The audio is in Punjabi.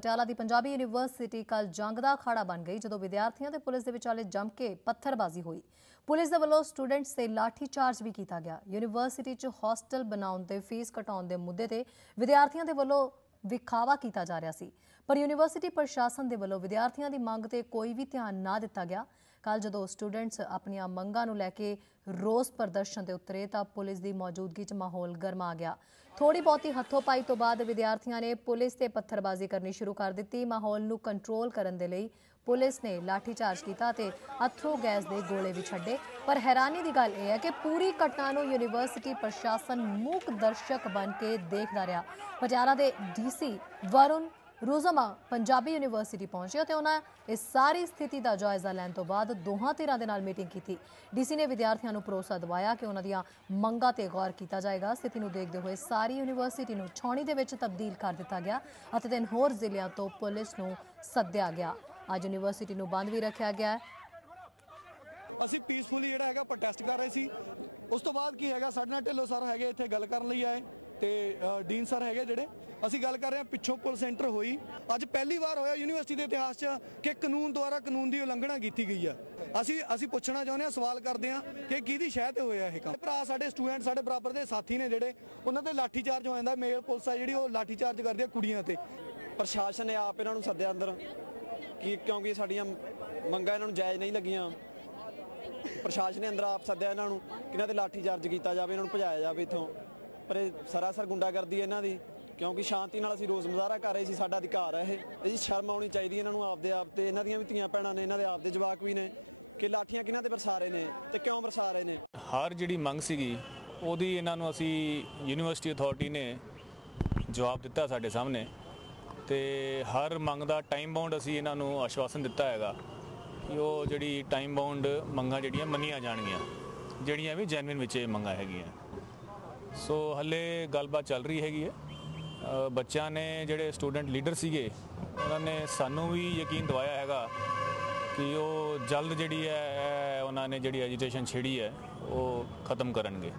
ਪਟਿਆਲਾ ਦੀ ਪੰਜਾਬੀ ਯੂਨੀਵਰਸਿਟੀ ਕੱਲ ਜੰਗ ਦਾ ਅਖਾੜਾ ਬਣ ਗਈ, ਜਦੋਂ ਵਿਦਿਆਰਥੀਆਂ ਤੇ ਪੁਲਿਸ ਦੇ ਵਿਚਾਲੇ ਜੰਮ ਕੇ ਪੱਥਰਬਾਜ਼ੀ ਹੋਈ। ਪੁਲਿਸ ਦੇ ਵੱਲੋਂ ਸਟੂਡੈਂਟਸ ਤੇ ਲਾਠੀ ਚਾਰਜ ਵੀ ਕੀਤਾ ਗਿਆ। ਯੂਨੀਵਰਸਿਟੀ 'ਚ ਹੋਸਟਲ ਬਣਾਉਣ ਤੇ ਫੀਸ ਘਟਾਉਣ ਦੇ ਮੁੱਦੇ ਤੇ ਵਿਦਿਆਰਥੀਆਂ ਦੇ ਵੱਲੋਂ ਵਿਖਾਵਾ ਕੀਤਾ ਜਾ ਰਿਹਾ ਸੀ। ਪਰ ਯੂਨੀਵਰਸਿਟੀ ਪ੍ਰਸ਼ਾਸਨ ਦੇ ਵੱਲੋਂ ਵਿਦਿਆਰਥੀਆਂ ਦੀ ਮੰਗ ਤੇ ਕੋਈ ਵੀ ਧਿਆਨ ਨਾ ਦਿੱਤਾ ਗਿਆ। ਕੱਲ ਜਦੋਂ ਸਟੂਡੈਂਟਸ ਆਪਣੀਆਂ ਮੰਗਾਂ ਨੂੰ ਲੈ ਕੇ ਰੋਸ ਪ੍ਰਦਰਸ਼ਨ ਤੇ ਉਤਰੇ ਤਾਂ ਪੁਲਿਸ ਦੀ ਮੌਜੂਦਗੀ 'ਚ ਮਾਹੌਲ ਗਰਮਾ ਗਿਆ। ਥੋੜੀ ਬਹੁਤੀ ਹੱਥੋਂ-ਪਾਈ ਤੋਂ ਬਾਅਦ ਵਿਦਿਆਰਥੀਆਂ ਨੇ ਪੁਲਿਸ ਤੇ ਪੱਥਰਬਾਜ਼ੀ ਕਰਨੀ ਸ਼ੁਰੂ ਕਰ ਦਿੱਤੀ। ਮਾਹੌਲ ਨੂੰ ਕੰਟਰੋਲ ਕਰਨ ਦੇ ਲਈ ਪੁਲਿਸ ਨੇ ਲਾਠੀਚਾਰਜ ਕੀਤਾ ਤੇ ਅਥਰੂ ਗੈਸ ਦੇ ਗੋਲੇ ਵੀ ਛੱਡੇ। ਪਰ ਹੈਰਾਨੀ ਦੀ ਗੱਲ ਇਹ ਹੈ ਕਿ ਪੂਰੀ ਘਟਨਾ ਨੂੰ ਯੂਨੀਵਰਸਿਟੀ ਪ੍ਰਸ਼ਾਸਨ ਮੂਕ ਦਰਸ਼ਕ ਬਣ ਕੇ ਦੇਖਦਾ ਰਿਹਾ। ਪਟਿਆਲਾ ਦੇ ਡੀਸੀ ਵਰੁਣ ਰੋਜ਼ਮਾ ਪੰਜਾਬੀ ਯੂਨੀਵਰਸਿਟੀ ਪਹੁੰਚੇ ਤੇ ਉਹਨਾਂ ਇਸ ਸਾਰੀ ਸਥਿਤੀ ਦਾ ਜਾਇਜ਼ਾ ਲੈਣ ਤੋਂ ਬਾਅਦ ਦੋਹਾਂ ਧਿਰਾਂ ਦੇ ਨਾਲ ਮੀਟਿੰਗ ਕੀਤੀ। ਡੀਸੀ ਨੇ ਵਿਦਿਆਰਥੀਆਂ ਨੂੰ ਭਰੋਸਾ ਦਿਵਾਇਆ ਕਿ ਉਹਨਾਂ ਦੀਆਂ ਮੰਗਾਂ ਤੇ ਗੌਰ ਕੀਤਾ ਜਾਏਗਾ। ਸਥਿਤੀ ਨੂੰ ਦੇਖਦੇ ਹੋਏ ਸਾਰੀ ਯੂਨੀਵਰਸਿਟੀ ਨੂੰ ਛਾਉਣੀ ਦੇ ਵਿੱਚ ਤਬਦੀਲ ਕਰ ਦਿੱਤਾ ਗਿਆ ਅਤੇ ਤਿੰਨ ਹੋਰ ਜ਼ਿਲ੍ਹਿਆਂ ਤੋਂ ਪੁਲਿਸ ਨੂੰ ਸੱਦਿਆ ਗਿਆ। ਅੱਜ ਯੂਨੀਵਰਸਿਟੀ ਨੂੰ ਬੰਦ ਵੀ ਰੱਖਿਆ ਗਿਆ ਹੈ। ਅਸੀਂ ਪੀਸਫੁਲੀ ਜਿਹੜਾ ਹੈਗਾ ਪ੍ਰੋਟੈਸਟ ਕਰ ਰਹੇ ਸੀ। ਉਸ ਤੋਂ ਬਾਅਦ ਕੀ ਹੈਗਾ? ਸਾਡੇ ਨਾਲ ਢਿੱਲੋਂ ਸਰ ਹੈਗੇ ਇੱਥੇ ਗੱਲ ਕਰਨ ਲਈ ਆਏ। ਤੇ ਡੀਨ ਸਰ ਹੈਗੇ ਜਿਹੜੇ। ਅਸੀਂ ਗੱਲ ਕਰ ਰਹੇ ਹਾਂ, ਪਿੱਛੋਂ ਪੁਲਿਸ ਐਂਟਰ ਹੋਈ। ਅੱਜ ਪਹਿਲੀ ਵਾਰ ਹੋਇਆ ਯੂਨੀਵਰਸਿਟੀ ਦੇ ਇਤਿਹਾਸ 'ਚ ਕਿ ਕਾਨੂੰਨ ਦੁਆਰਾ ਕਾਨੂੰਨ ਦੀ ਉਲੰਘਣਾ ਕੀਤੀ ਗਈ ਆ। ਅਸੀਂ ਅਸੀਂ ਪੁੱਛਣਾ ਚਾਹੁੰਦੇ ਹਾਂ, ਸਵਾਲ ਕਰਦੇ ਹਾਂ ਕਿ ਕਿਹਦੀ ਸ਼ਹਿ ਤੇ ਹੋਇਆ ਇਹ ਕੰਮ? ਭਰਾ ਸਾਡੇ ਸਟੂਡੈਂਟ ਸਾਡੇ ਬਰਾਬਰ ਦੇ ਸਾਥੀ ਨੇ ਜਿਹੜੇ, ਉਹਨਾਂ ਤੇ ਲਾਠੀ ਚਾਰਜ ਹੋ ਜਾਂਦਾ। ਮੇਲ ਪੁਲਿਸ ਆ ਜਿਹੜੀ, ਉਹ ਲਾਠੀ ਚਾਰਜ ਕਰਦੀ ਆ ਕੁੜੀਆਂ ਤੇ। ਪ੍ਰਸ਼ਾਸਨ ਨੇ ਆਪ ਇਹਨਾਂ ਨੂੰ ਸੱਦਿਆ ਅੰਦਰ ਕਿ ਕਿਉਂਕਿ ਸਾਡੀਆਂ ਮੰਗਾਂ ਇਹਨਾਂ ਨੂੰ ਜਾਇਜ਼ ਨਹੀਂ ਲੱਗੀਆਂ। ਪ੍ਰਸ਼ਾਸਨ ਨੇ ਅੰਦਰ ਆਪ ਸੱਦਿਆ ਇਹਨਾਂ ਨੂੰ ਕਿ ਇਹਨਾਂ ਤੇ ਲਾਠੀ ਚਾਰਜ ਕੀਤਾ ਜਾਵੇ, ਇਹਨਾਂ ਨੂੰ ਭਜਾਇਆ ਜਾਵੇ ਇੱਥੋਂ। ਪਰ ਇਹ ਸਰਾਸਰ ਗੁੰਡਾਗਰਦੀ ਹੈ ਇਹਨਾਂ ਦੀ, ਕਿਉਂਕਿ ਸ਼ਾਂਤੀ ਨਾਲ ਅਸੀਂ ਰੋਜ਼ ਮੁਜ਼ਾਹਰਾ ਕਰ ਰਹੇ ਸੀ, ਸਾਡਾ ਅਧਿਕਾਰ ਹੈ ਇਹ। ਇਹਦੀ ਸ਼ਰਮ ਆਉਣੀ ਚਾਹੀਦੀ ਇਹਨਾਂ ਨੂੰ ਆਪਦੇ ਆਪ ਤੇ, ਇਹਨਾਂ ਦੀਆਂ ਵੀ ਧੀਆਂ ਭੈਣਾਂ ਨੇ, ਇਹਨਾਂ ਦੇ ਆਪਦੇ ਜਵਾਕ ਵੀ ਨੇ, ਕਿ ਲਾਠੀਆਂ ਕਿਹਨਾਂ ਤੇ ਵਰਸਾ ਰਹੇ ਨੇ ਤੇ ਕਿਉਂ ਵਰਸਾ ਰਹੇ ਨੇ? ਹਰ ਜਿਹੜੀ ਮੰਗ ਸੀਗੀ, ਉਹਦੀ ਇਹਨਾਂ ਨੂੰ ਅਸੀਂ ਯੂਨੀਵਰਸਿਟੀ ਅਥਾਰਟੀ ਨੇ ਜਵਾਬ ਦਿੱਤਾ ਸਾਡੇ ਸਾਹਮਣੇ। ਤੇ ਹਰ ਮੰਗ ਦਾ ਟਾਈਮ ਬਾਉਂਡ ਅਸੀਂ ਇਹਨਾਂ ਨੂੰ ਆਸ਼ਵਾਸਨ ਦਿੱਤਾ ਹੈਗਾ, ਕਿ ਉਹ ਜਿਹੜੀ ਟਾਈਮ ਬਾਉਂਡ ਮੰਗਾਂ ਜਿਹੜੀਆਂ ਮੰਨੀਆਂ ਜਾਣਗੀਆਂ, ਜਿਹੜੀਆਂ ਵੀ ਜੈਨੂਇਨ ਵਿੱਚ ਇਹ ਮੰਗਾਂ ਹੈਗੀਆਂ। ਸੋ ਹੱਲੇ ਗੱਲਬਾਤ ਚੱਲ ਰਹੀ ਹੈਗੀ ਹੈ। ਬੱਚਿਆਂ ਨੇ ਜਿਹੜੇ ਸਟੂਡੈਂਟ ਲੀਡਰ ਸੀਗੇ, ਉਹਨਾਂ ਨੇ ਸਾਨੂੰ ਵੀ ਯਕੀਨ ਦਿਵਾਇਆ ਹੈਗਾ ਕਿ ਉਹ ਜਲਦ ਜਿਹੜੀ ਹੈ ਉਹਨਾਂ ਨੇ ਜਿਹੜੀ ਐਜੀਟੇਸ਼ਨ ਛੇੜੀ ਹੈ, ਉਹ ਖਤਮ ਕਰਨਗੇ।